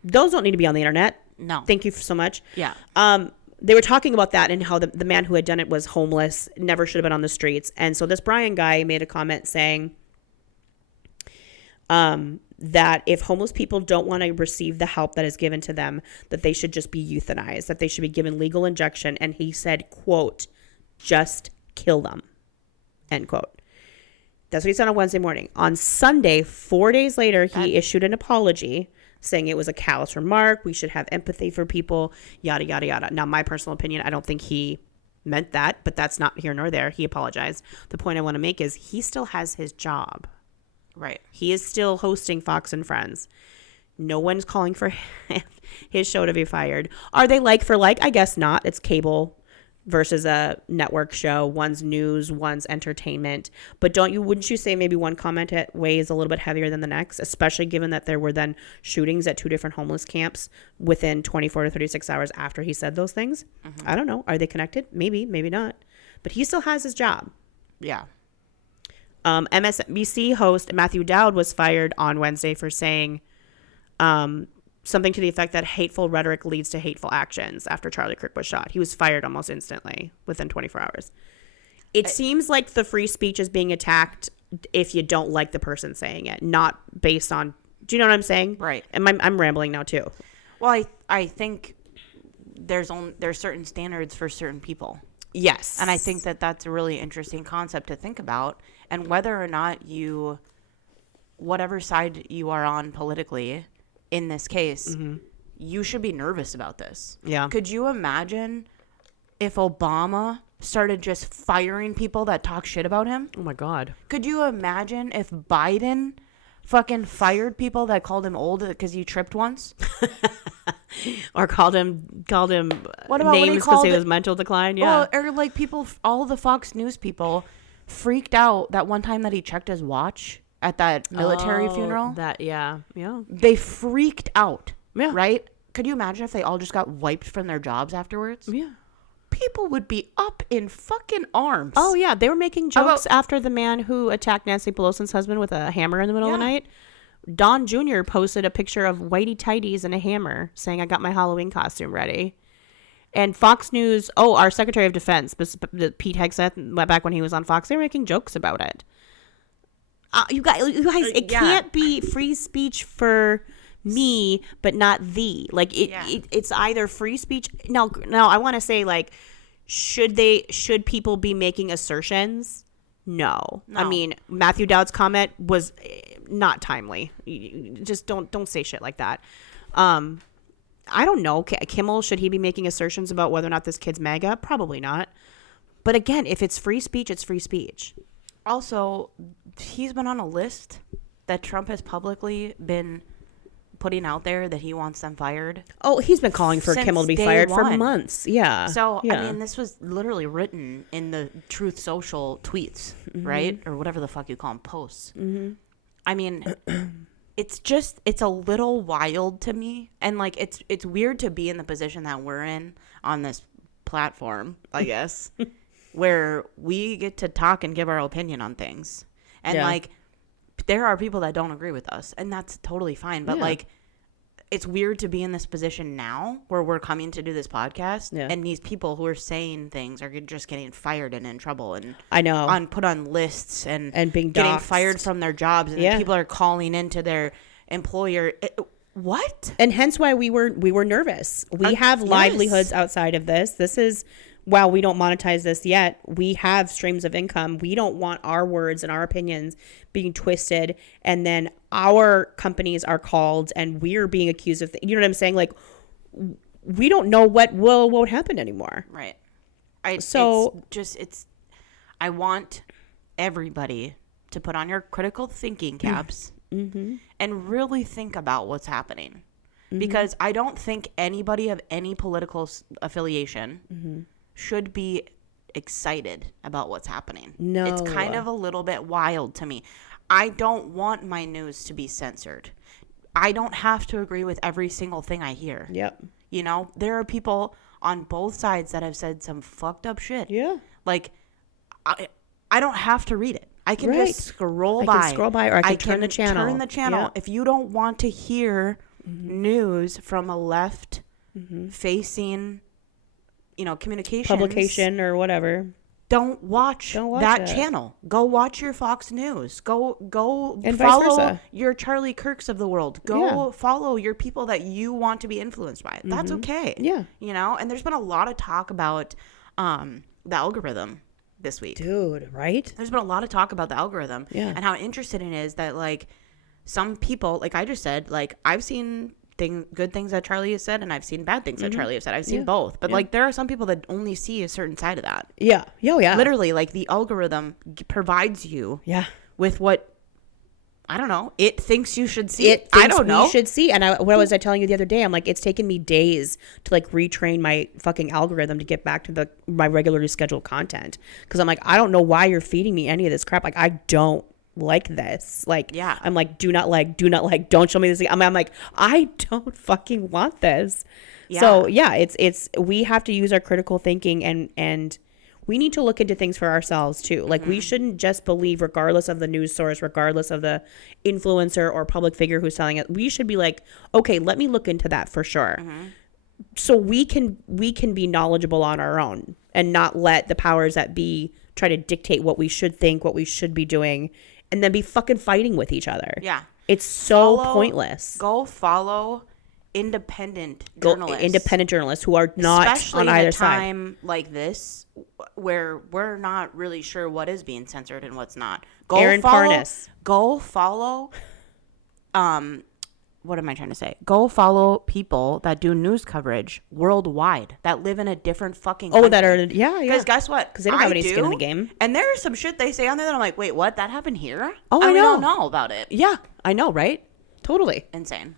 Those don't need to be on the internet. No. Thank you so much. Yeah. They were talking about that and how the man who had done it was homeless, never should have been on the streets. And so this Brian guy made a comment saying that if homeless people don't want to receive the help that is given to them, that they should just be euthanized, that they should be given legal injection. And he said, quote, just kill them, end quote. That's what he said on Wednesday morning. On Sunday, 4 days later, he issued an apology saying it was a callous remark. We should have empathy for people, yada, yada, yada. Now, my personal opinion, I don't think he meant that, but that's not here nor there. He apologized. The point I want to make is he still has his job. Right. He is still hosting Fox and Friends. No one's calling for his show to be fired. Are they like for like? I guess not. It's cable versus a network show. One's news, one's entertainment. But wouldn't you say maybe one comment weighs a little bit heavier than the next, especially given that there were then shootings at two different homeless camps within 24 to 36 hours after he said those things? Mm-hmm. I don't know. Are they connected? Maybe, maybe not. But he still has his job. Yeah. MSNBC host Matthew Dowd was fired on Wednesday for saying something to the effect that hateful rhetoric leads to hateful actions after Charlie Kirk was shot. He was fired almost instantly within 24 hours. It seems like the free speech is being attacked if you don't like the person saying it, not based on, do you know what I'm saying? Right. And I'm rambling now too. Well, I think there's certain standards for certain people. Yes. And I think that that's a really interesting concept to think about. And whether or not whatever side you are on politically, in this case, you should be nervous about this. Yeah. Could you imagine if Obama started just firing people that talk shit about him? Oh my God. Could you imagine if Biden fucking fired people that called him old because he tripped once? Or called him What about when he names because called he was mental decline? Yeah. Well, or like people, all the Fox News people freaked out that one time that he checked his watch at that military funeral. Yeah. They freaked out. Yeah. Right? Could you imagine if they all just got wiped from their jobs afterwards? Yeah. People would be up in fucking arms. Oh, yeah. They were making jokes after the man who attacked Nancy Pelosi's husband with a hammer in the middle of the night. Don Jr. posted a picture of whitey tighties and a hammer saying, I got my Halloween costume ready. And Fox News, our Secretary of Defense, Pete Hegseth, back when he was on Fox, they were making jokes about it. You guys, it can't be free speech for me, but not thee. Like it's either free speech. Now I want to say, like, should people be making assertions? No. I mean, Matthew Dowd's comment was not timely. Just don't say shit like that. I don't know. Kimmel, should he be making assertions about whether or not this kid's MAGA? Probably not. But again, if it's free speech, it's free speech. Also, he's been on a list that Trump has publicly been putting out there that he wants them fired. Oh, he's been calling for Kimmel to be fired for months. Yeah. So, I mean, this was literally written in the Truth Social tweets, right? Or whatever the fuck you call them, posts. I mean, it's a little wild to me. And, like, it's weird to be in the position that we're in on this platform, I guess, where we get to talk and give our opinion on things. And, like, there are people that don't agree with us, and that's totally fine. But, like, it's weird to be in this position now where we're coming to do this podcast, and these people who are saying things are just getting fired and in trouble, and I know put on lists and being getting doxxed. fired from their jobs, and people are calling into their employer. What? And hence why we were nervous. We have livelihoods outside of this. This is, while we don't monetize this yet, we have streams of income. We don't want our words and our opinions being twisted, and then our companies are called and we're being accused of you know what I'm saying? Like, we don't know what won't happen anymore. Right. I want everybody to put on your critical thinking caps and really think about what's happening. Because I don't think anybody of any political affiliation should be excited about what's happening. No. It's kind of a little bit wild to me. I don't want my news to be censored. I don't have to agree with every single thing I hear. Yep. You know, there are people on both sides that have said some fucked up shit. Yeah. Like, I don't have to read it. I can just scroll by. I can scroll by, or I can turn the channel. Yeah. If you don't want to hear news from a left facing, communications, publication or whatever, don't watch that channel. Go watch your Fox News. Go and follow your Charlie Kirks of the world. Go follow your people that you want to be influenced by. That's okay. Yeah. And there's been a lot of talk about the algorithm this week. Dude, right? There's been a lot of talk about the algorithm and how interesting it is that, like, some people, like I just said, like, I've seen good things that Charlie has said, and I've seen bad things that Charlie has said. I've seen both. But, like, there are some people that only see a certain side of that. Yeah. Yeah. Literally, like, the algorithm provides you with what, I don't know, it thinks you should see. I don't know. You should see. And what was I telling you the other day? I'm like, it's taken me days to, like, retrain my fucking algorithm to get back to my regularly scheduled content. Because I'm like, I don't know why you're feeding me any of this crap. Like, I don't like this. Like, I'm like, do not like, don't show me this. I'm like, I don't fucking want this. So it's we have to use our critical thinking, and we need to look into things for ourselves too. Like, we shouldn't just believe, regardless of the news source, regardless of the influencer or public figure who's selling it. We should be like, okay, let me look into that for sure. So we can be knowledgeable on our own and not let the powers that be try to dictate what we should think, what we should be doing, and then be fucking fighting with each other. Yeah. It's so pointless. Go follow independent journalists who are not on either side. Especially in a time like this where we're not really sure what is being censored and what's not. Go follow what am I trying to say? Go follow people that do news coverage worldwide that live in a different fucking country. that are, yeah. Because guess what? Because they don't have any skin in the game. And there's some shit they say on there that I'm like, wait, what? That happened here? Oh, I know. We don't know about it. Yeah, I know, right? Totally. Insane.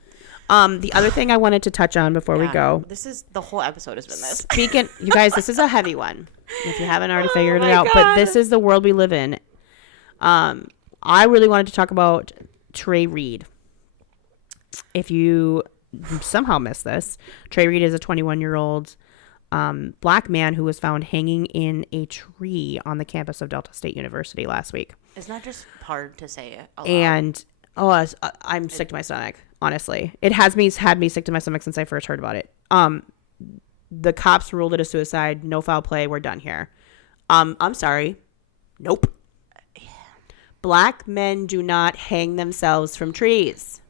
The other thing I wanted to touch on before we go. This is, the whole episode has been this. Speaking, you guys, this is a heavy one. If you haven't already figured it out. God. But this is the world we live in. I really wanted to talk about Trey Reed. If you somehow missed this, Trey Reed is a 21-year-old black man who was found hanging in a tree on the campus of Delta State University last week. It's not just hard to say it aloud. And I'm sick to my stomach. Honestly, it had me sick to my stomach since I first heard about it. The cops ruled it a suicide. No foul play. We're done here. I'm sorry. Nope. Black men do not hang themselves from trees.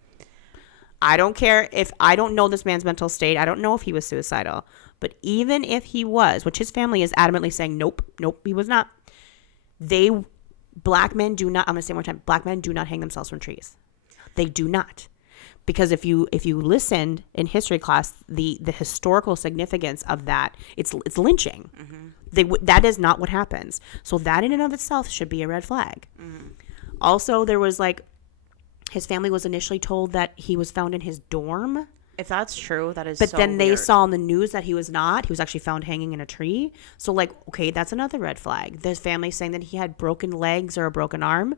I don't care if I don't know this man's mental state. I don't know if he was suicidal. But even if he was, which his family is adamantly saying, nope, he was not. Black men do not, I'm going to say one more time, black men do not hang themselves from trees. They do not. Because if you listened in history class, the historical significance of that, it's lynching. Mm-hmm. That is not what happens. So that in and of itself should be a red flag. Mm-hmm. Also, there was his family was initially told that he was found in his dorm. If that's true, that is. But so then they weird. saw on the news that he was not. He was actually found hanging in a tree. So okay, that's another red flag. There's family saying that he had broken legs or a broken arm.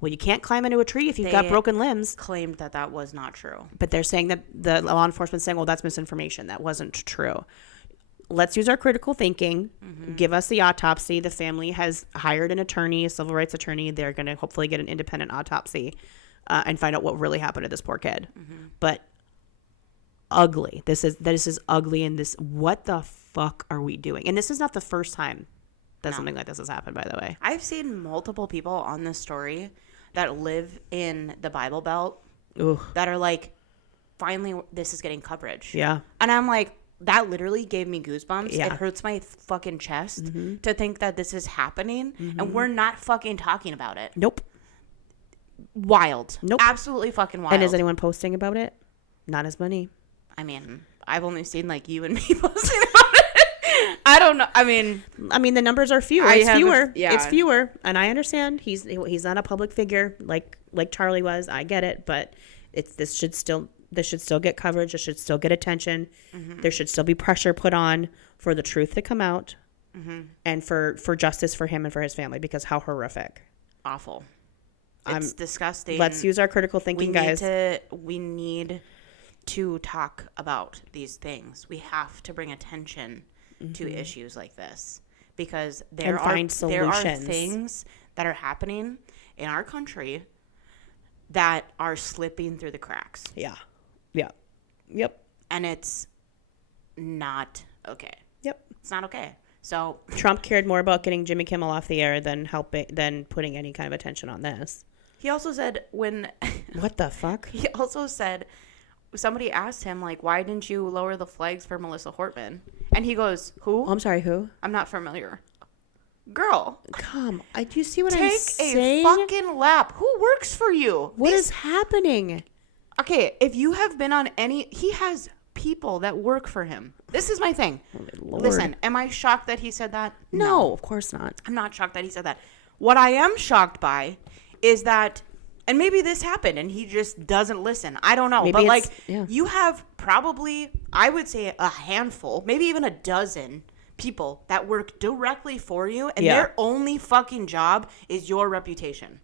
Well, you can't climb into a tree if you've got broken limbs. Claimed that was not true. But they're saying that the law enforcement saying, well, that's misinformation. That wasn't true. Let's use our critical thinking. Mm-hmm. Give us the autopsy. The family has hired an attorney, a civil rights attorney. They're going to hopefully get an independent autopsy and find out what really happened to this poor kid. Mm-hmm. But ugly. This is ugly. And what the fuck are we doing? And this is not the first time that something like this has happened, by the way. I've seen multiple people on this story that live in the Bible Belt. Ooh. That are like, finally, this is getting coverage. Yeah. And I'm like, that literally gave me goosebumps. Yeah. It hurts my fucking chest to think that this is happening and we're not fucking talking about it. Nope. Wild. Nope. Absolutely fucking wild. And is anyone posting about it? Not as many. I mean, I've only seen you and me posting about it. I don't know. I mean, the numbers are fewer. It's fewer, and I understand he's not a public figure like Charlie was. I get it, but this should still get coverage. It should still get attention. Mm-hmm. There should still be pressure put on for the truth to come out, and for justice for him and for his family, because how horrific, awful. It's disgusting. Let's use our critical thinking, guys. We need to talk about these things. We have to bring attention to issues like this, because there are things that are happening in our country that are slipping through the cracks. Yeah. Yep. And it's not okay. Yep. It's not okay. So Trump cared more about getting Jimmy Kimmel off the air than putting any kind of attention on this. He also said what the fuck? He also said, somebody asked him, why didn't you lower the flags for Melissa Hortman? And he goes, who? Oh, I'm sorry, who? I'm not familiar. Girl. Come. Do you see what I'm saying? Take a fucking lap. Who works for you? What is happening? Okay, if you have been on he has people that work for him. This is my thing. Oh, Lord. Listen, am I shocked that he said that? No, of course not. I'm not shocked that he said that. What I am shocked by is that, and maybe this happened and he just doesn't listen. I don't know. Maybe but you have probably, I would say, a handful, maybe even a dozen people that work directly for you, and their only fucking job is your reputation.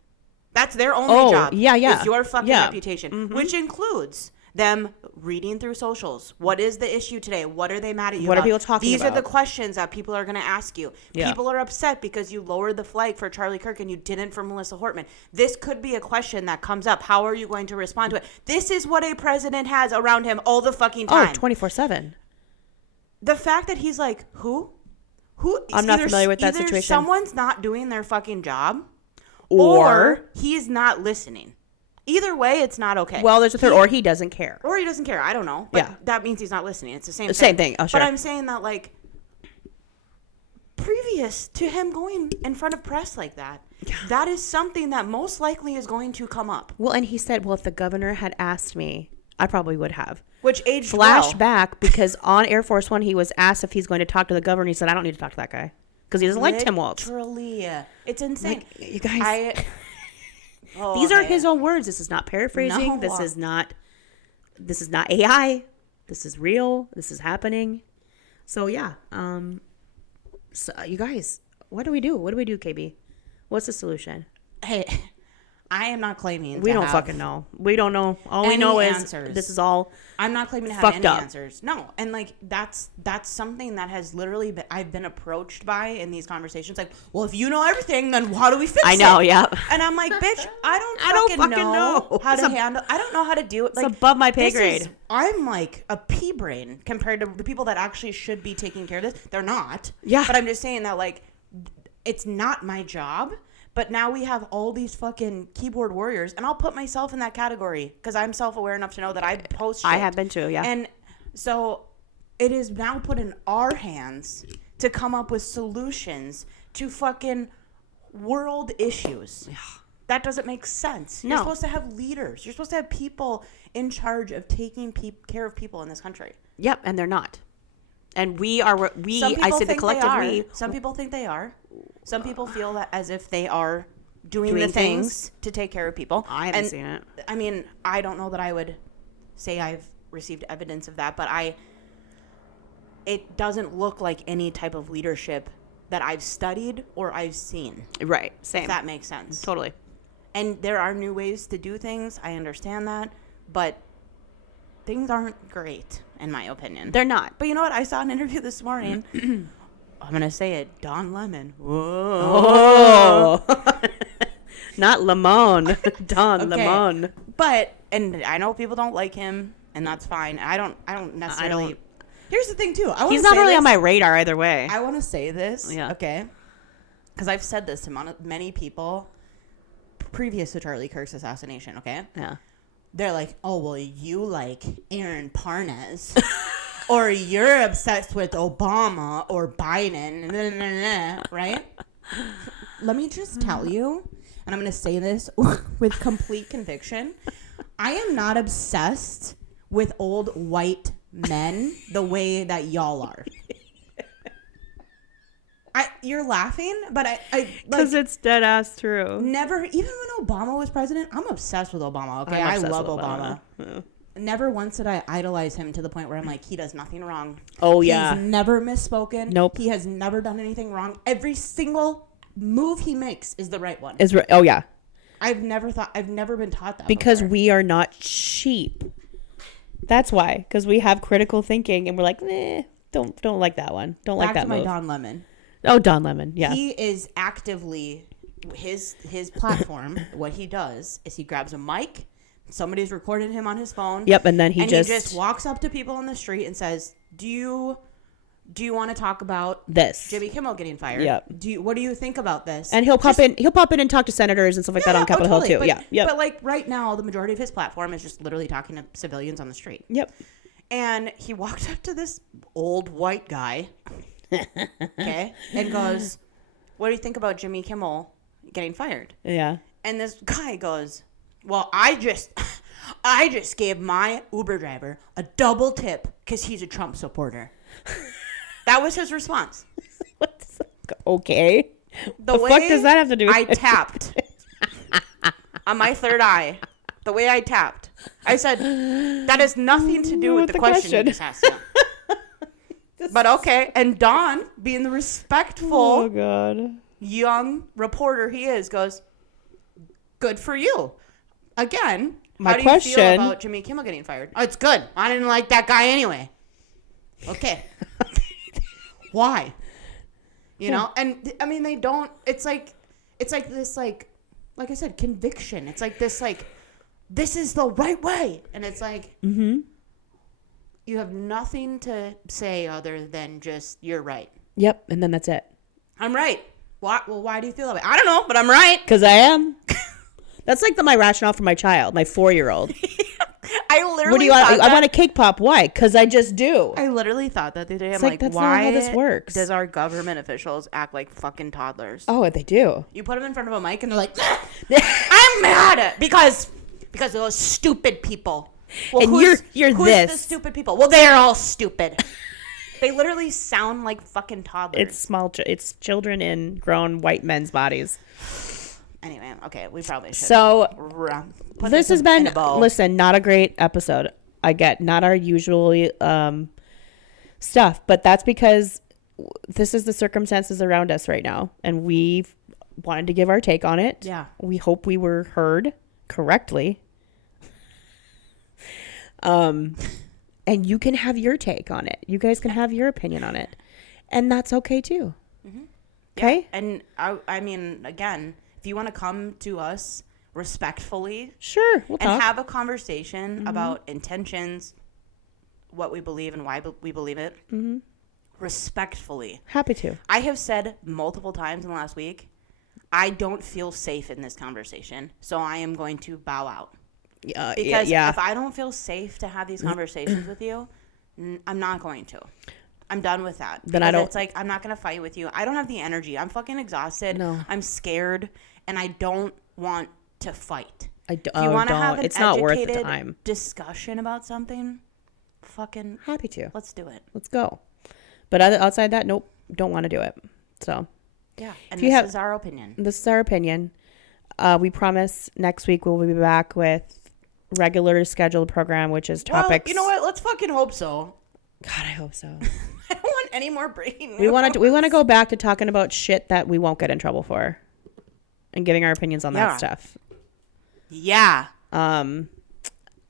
That's their only job. Yeah. Is your fucking reputation, which includes them reading through socials. What is the issue today? What are they mad at you about? What are people talking These about? are the questions that people are going to ask you. Yeah. People are upset because you lowered the flag for Charlie Kirk and you didn't for Melissa Hortman. This could be a question that comes up. How are you going to respond to it? This is what a president has around him all the fucking time. 24/7. The fact that he's like, who? I'm not familiar with that situation. Someone's not doing their fucking job, or he's not listening. Either way, it's not okay. Well, there's a third, or he doesn't care. Or he doesn't care. I don't know. But that means he's not listening. It's the same thing. Same thing. Oh, sure. But I'm saying that, previous to him going in front of press like that, that is something that most likely is going to come up. Well, and he said, well, if the governor had asked me, I probably would have. Which aged Flashback, because on Air Force One, he was asked if he's going to talk to the governor. He said, I don't need to talk to that guy. Because he doesn't like Tim Walz. Literally. It's insane. Like, you guys. These okay. are his own words. This is not paraphrasing. No. This is not AI. This is real. This is happening. So, yeah. So, you guys, what do we do? What do we do, KB? What's the solution? Hey, I am not claiming We don't fucking know. We don't know. All we know is this is all I'm not claiming to have any answers. No. And like that's something that has literally been, I've been approached by in these conversations. Like, well, if you know everything, then how do we fix it? I know, yeah. And I'm like, bitch, I don't fucking know how to handle. I don't know how to do it. Like, it's above my pay grade. I'm like a pea brain compared to the people that actually should be taking care of this. They're not. Yeah. But I'm just saying that like it's not my job. But now we have all these fucking keyboard warriors, and I'll put myself in that category because I'm self-aware enough to know that I post shit. I have been too, yeah. And so it is now put in our hands to come up with solutions to fucking world issues. That doesn't make sense. You're supposed to have leaders. You're supposed to have people in charge of taking care of people in this country. Yep, and they're not. And I say the collective we. Some people think they are. Some people feel that as if they are doing the things to take care of people. I haven't seen it. I mean, I don't know that I would say I've received evidence of that, but it doesn't look like any type of leadership that I've studied or I've seen. Right. Same. If that makes sense. Totally. And there are new ways to do things. I understand that, but things aren't great, in my opinion. They're not. But you know what? I saw an interview this morning. I'm going to say it. Don Lemon. Whoa. Oh. Not Lemon. Don Lemon. But, and I know people don't like him, and that's fine. I don't necessarily. Here's the thing, too. He's not really on my radar either way. I want to say this. Yeah. Okay. Because I've said this to many people previous to Charlie Kirk's assassination. Okay. Yeah. They're like, oh, well, you like Aaron Parnas. Or you're obsessed with Obama or Biden, right? Let me just tell you, and I'm going to say this with complete conviction. I am not obsessed with old white men the way that y'all are. You're laughing, but I because it's dead ass true. Never, even when Obama was president, I'm obsessed with Obama. Okay, I love Obama. Yeah. Never once did I idolize him to the point where I'm like, he does nothing wrong. Oh, yeah. He's never misspoken. Nope. He has never done anything wrong. Every single move he makes is the right one. Oh, yeah. I've never been taught that because before. We are not sheep. That's why. Because we have critical thinking and we're like, don't like that one. Don't like that move. Back to my Don Lemon. Oh, Don Lemon. Yeah. He is actively, his platform, what he does is he grabs a mic. Somebody's recording him on his phone. Yep, and then he just walks up to people on the street and says, "Do you want to talk about this? Jimmy Kimmel getting fired? Yep. What do you think about this?" And he'll pop in and talk to senators and stuff like that on Capitol Hill too. But, yeah, But like right now, the majority of his platform is just literally talking to civilians on the street. Yep. And he walked up to this old white guy, okay, and goes, "What do you think about Jimmy Kimmel getting fired?" Yeah. And this guy goes, "Well, I just gave my Uber driver a double tip because he's a Trump supporter." That was his response. Okay. The fuck does that have to do with it? I tapped on my third eye. The way I tapped. I said, that has nothing to do with the question you just asked him. But okay. And Don, being the respectful young reporter he is, goes, "Good for you." Again, how do you feel about Jimmy Kimmel getting fired? Oh, it's good. I didn't like that guy anyway. Okay. Why? You know? And I mean, they don't, it's like this, like I said, conviction. It's like this, like, this is the right way. And it's like, you have nothing to say other than just, you're right. Yep. And then that's it. I'm right. Why? Well, why do you feel that way? I don't know, but I'm right. Because I am. That's like my rationale for my child, my 4-year-old. I literally what do you want? I want a cake pop. Why? Because I just do. I literally thought that the other day. I'm like that's why not how this works. Does our government officials act like fucking toddlers? Oh, they do. You put them in front of a mic and they're like, I'm mad at because of those stupid people. Well, and who's you're the this. stupid people? Well, they're all stupid. They literally sound like fucking toddlers. It's children in grown white men's bodies. Anyway, okay, we probably should. So put this has been, in a bow. listen, not a great episode. I get not our usually stuff, but that's because this is the circumstances around us right now, and we've wanted to give our take on it. Yeah. We hope we were heard correctly. And you can have your take on it. You guys can have your opinion on it, and that's okay too. Mm-hmm. Okay. Yeah. And I mean, again, if you want to come to us respectfully, sure, we'll talk. have a conversation about intentions, what we believe and why we believe it, respectfully. Happy to. I have said multiple times in the last week, I don't feel safe in this conversation, so I am going to bow out. Because if I don't feel safe to have these conversations with you, I'm not going to. I'm done with that. Then I don't. It's like, I'm not going to fight with you. I don't have the energy. I'm fucking exhausted. No. I'm scared, and I don't want to fight. If you want to have an it's not worth the educated time. discussion about something, fucking happy to. Let's do it. Let's go. But outside that, nope, don't want to do it. So yeah, and this is our opinion. This is our opinion. We promise next week we'll be back with regular scheduled program, which is topics. Well, you know what? Let's fucking hope so. God, I hope so. I don't want any more breaking news. We want to go back to talking about shit that we won't get in trouble for, and giving our opinions on that stuff. Yeah.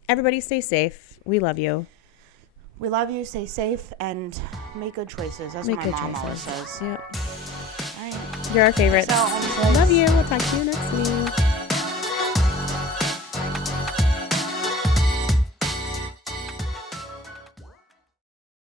Everybody stay safe. We love you. We love you. Stay safe and make good choices. That's what my mom always says. Yep. All right. You're our favorite. So, love you. We'll talk to you next week.